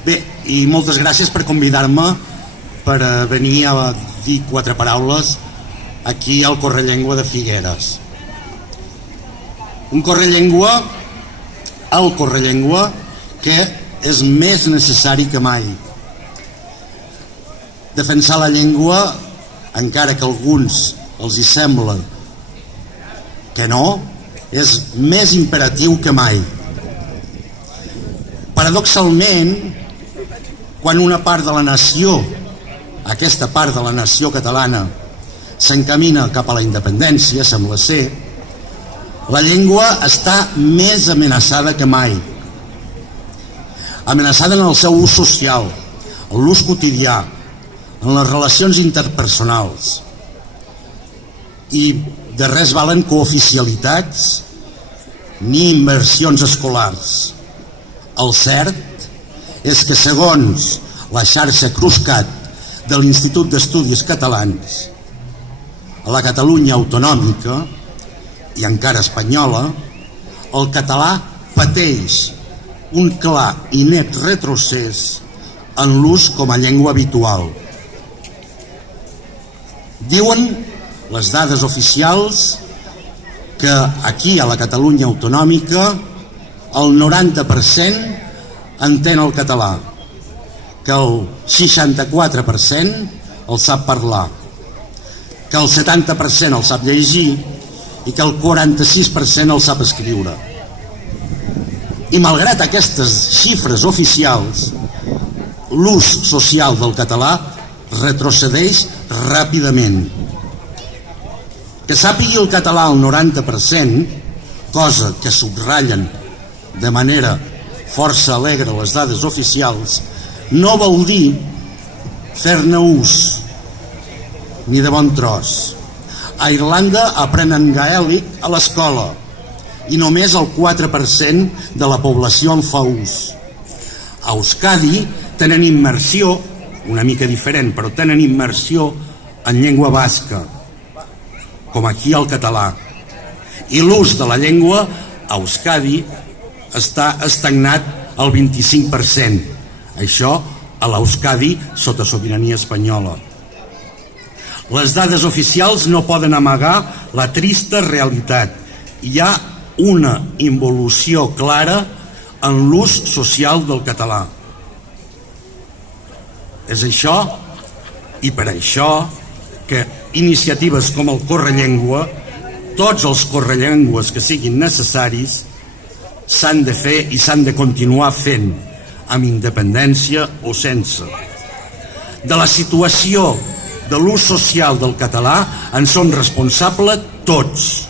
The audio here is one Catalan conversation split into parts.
Bé, i moltes gràcies per convidar-me per venir a dir 4 paraules aquí al Correllengua de Figueres. Un Correllengua, el Correllengua, que és més necessari que mai. Defensar la llengua, encara que a alguns els hi sembla que no, és més imperatiu que mai. Paradoxalment, quan una part de la nació, aquesta part de la nació catalana, s'encamina cap a la independència, sembla ser, la llengua està més amenaçada que mai. Amenaçada en el seu ús social, en l'ús quotidià, en les relacions interpersonals. I de res valen cooficialitats ni inversions escolars. El cert és que segons la xarxa Cruscat de l'Institut d'Estudis Catalans, a la Catalunya autonòmica i encara espanyola, el català pateix un clar i net retrocés en l'ús com a llengua habitual. Diuen les dades oficials que aquí a la Catalunya autonòmica el 90% entén el català, que el 64% el sap parlar, que el 70% el sap llegir i que el 46% el sap escriure. I malgrat aquestes xifres oficials, l'ús social del català retrocedeix ràpidament. Que sàpigui el català al 90%, cosa que subratllen de manera força alegre les dades oficials, no vol dir fer-ne ús, ni de bon tros. A Irlanda aprenen gaèlic a l'escola i només el 4% de la població en fa ús. A Euskadi tenen immersió, una mica diferent, però tenen immersió en llengua basca, com aquí el català. I l'ús de la llengua a Euskadi està estagnat al 25%. Això a l'Euskadi sota sobirania espanyola. Les dades oficials no poden amagar la trista realitat. Hi ha una involució clara en l'ús social del català. És això, i per això, que iniciatives com el Correllengua, tots els correllengues que siguin necessaris, s'han de fer i s'han de continuar fent, amb independència o sense. De la situació de l'ús social del català en som responsables tots.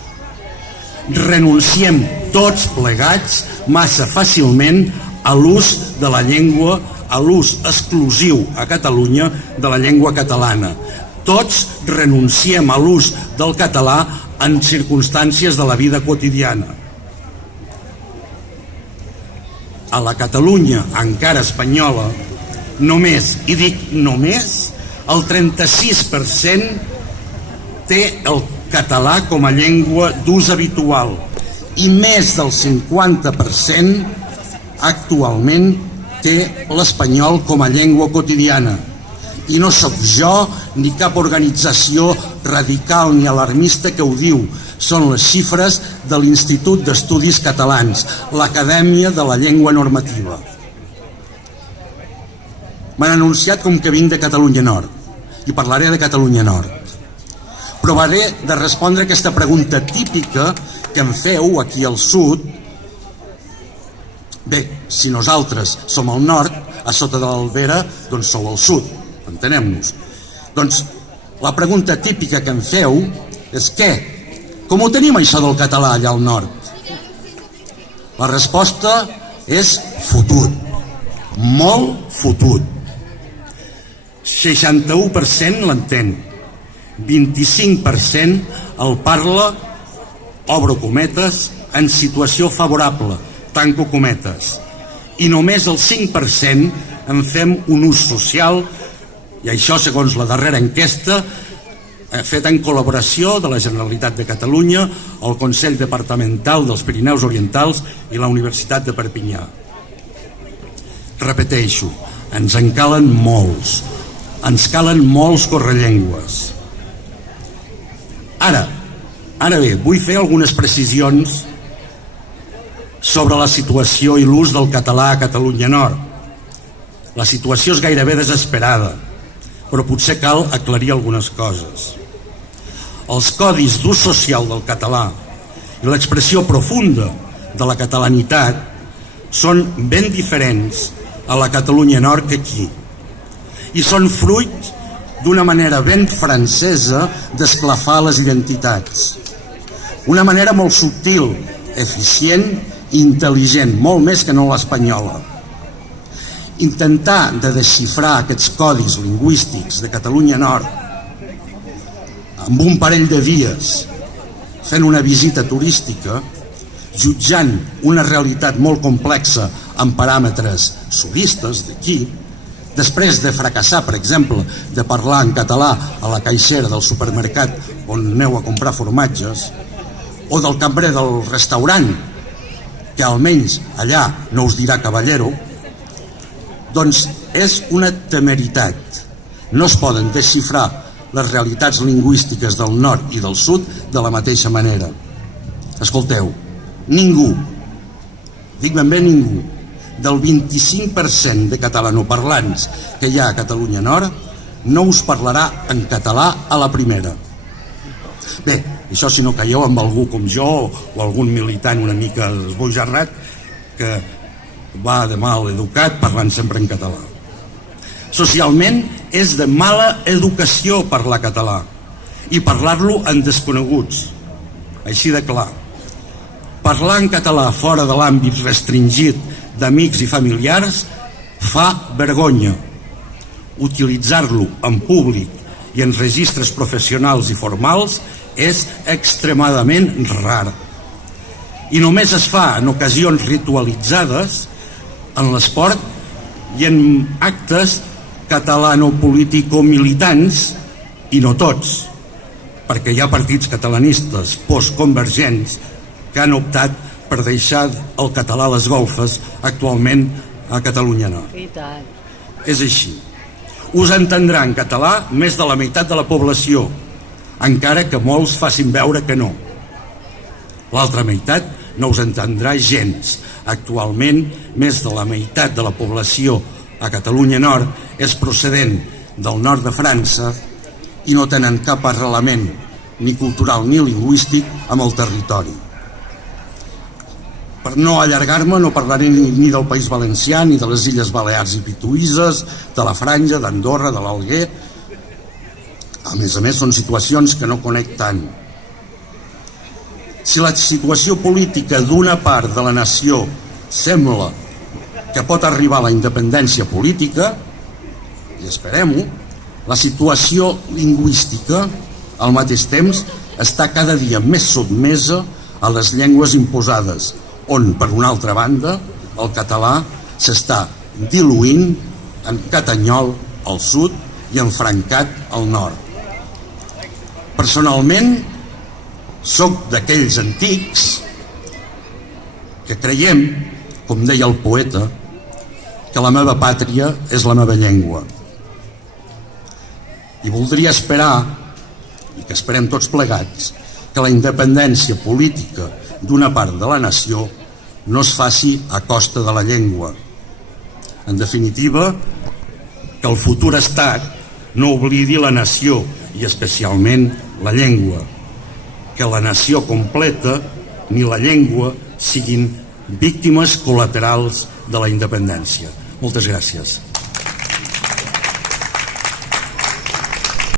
Renunciem tots plegats massa fàcilment a l'ús de la llengua, a l'ús exclusiu a Catalunya de la llengua catalana. Tots renunciem a l'ús del català en circumstàncies de la vida quotidiana. A la Catalunya encara espanyola, només, i dic només, el 36% té el català com a llengua d'ús habitual i més del 50% actualment té l'espanyol com a llengua quotidiana. I no sóc jo ni cap organització radical ni alarmista que ho diu. Són les xifres de l'Institut d'Estudis Catalans, l'Acadèmia de la Llengua Normativa. M'han anunciat com que vinc de Catalunya Nord i parlaré de Catalunya Nord. Provaré de respondre aquesta pregunta típica que em feu aquí al sud. Bé, si nosaltres som al nord, a sota de l'Albera, doncs sou al sud, entenem-nos. Doncs la pregunta típica que em feu és què? Com ho tenim això del català allà al nord? La resposta és fotut, molt fotut. 61% l'entén, 25% el parla, obro cometes, en situació favorable, tanco cometes, i només el 5% en fem un ús social, i això segons la darrera enquesta feta en col·laboració de la Generalitat de Catalunya, el Consell Departamental dels Pirineus Orientals i la Universitat de Perpinyà. Repeteixo, ens en calen molts. Ens calen molts correllengües. Ara bé, vull fer algunes precisions sobre la situació i l'ús del català a Catalunya Nord. La situació és gairebé desesperada, però potser cal aclarir algunes coses. Els codis d'ús social del català i l'expressió profunda de la catalanitat són ben diferents a la Catalunya Nord que aquí, i són fruit d'una manera ben francesa d'esclafar les identitats. Una manera molt subtil, eficient i intel·ligent, molt més que no l'espanyola. Intentar de desxifrar aquests codis lingüístics de Catalunya Nord amb un parell de dies, fent una visita turística, jutjant una realitat molt complexa amb paràmetres sudistes d'aquí, després de fracassar, per exemple, de parlar en català a la caixera del supermercat on aneu a comprar formatges, o del cambrer del restaurant, que almenys allà no us dirà caballero, doncs és una temeritat. No es poden desxifrar les realitats lingüístiques del nord i del sud de la mateixa manera. Escolteu, ningú, dic ben bé ningú, del 25% de catalanoparlants que hi ha a Catalunya Nord no us parlarà en català a la primera. Bé, això si no caieu amb algú com jo o algun militant una mica esbojarrat que va de mal educat parlant sempre en català. Socialment és de mala educació parlar català i parlar-lo en desconeguts, així de clar. Parlar en català fora de l'àmbit restringit d'amics i familiars fa vergonya. Utilitzar-lo en públic i en registres professionals i formals és extremadament rar. I només es fa en ocasions ritualitzades, en l'esport i en actes catalano-político-militants, i no tots, perquè hi ha partits catalanistes postconvergents que han optat per deixar el català a les golfes actualment a Catalunya Nord. És així. Us entendrà en català més de la meitat de la població, encara que molts facin veure que no. L'altra meitat no us entendrà gens. Actualment, més de la meitat de la població a Catalunya Nord és procedent del nord de França i no tenen cap arrelament ni cultural ni lingüístic amb el territori. Per no allargar-me, no parlaré ni del País Valencià, ni de les Illes Balears i Pituïses, de la Franja, d'Andorra, de l'Alguer. A més, són situacions que no conec tant. Si la situació política d'una part de la nació sembla que pot arribar a la independència política, i esperem-ho, la situació lingüística, al mateix temps, està cada dia més sotmesa a les llengües imposades, on, per una altra banda, el català s'està diluint en catanyol al sud i en francat al nord. Personalment, soc d'aquells antics que creiem, com deia el poeta, que la meva pàtria és la meva llengua. I voldria esperar, i que esperem tots plegats, que la independència política d'una part de la nació no es faci a costa de la llengua. En definitiva, que el futur estat no oblidi la nació i especialment la llengua. Que la nació completa ni la llengua siguin víctimes col·laterals de la independència. Moltes gràcies.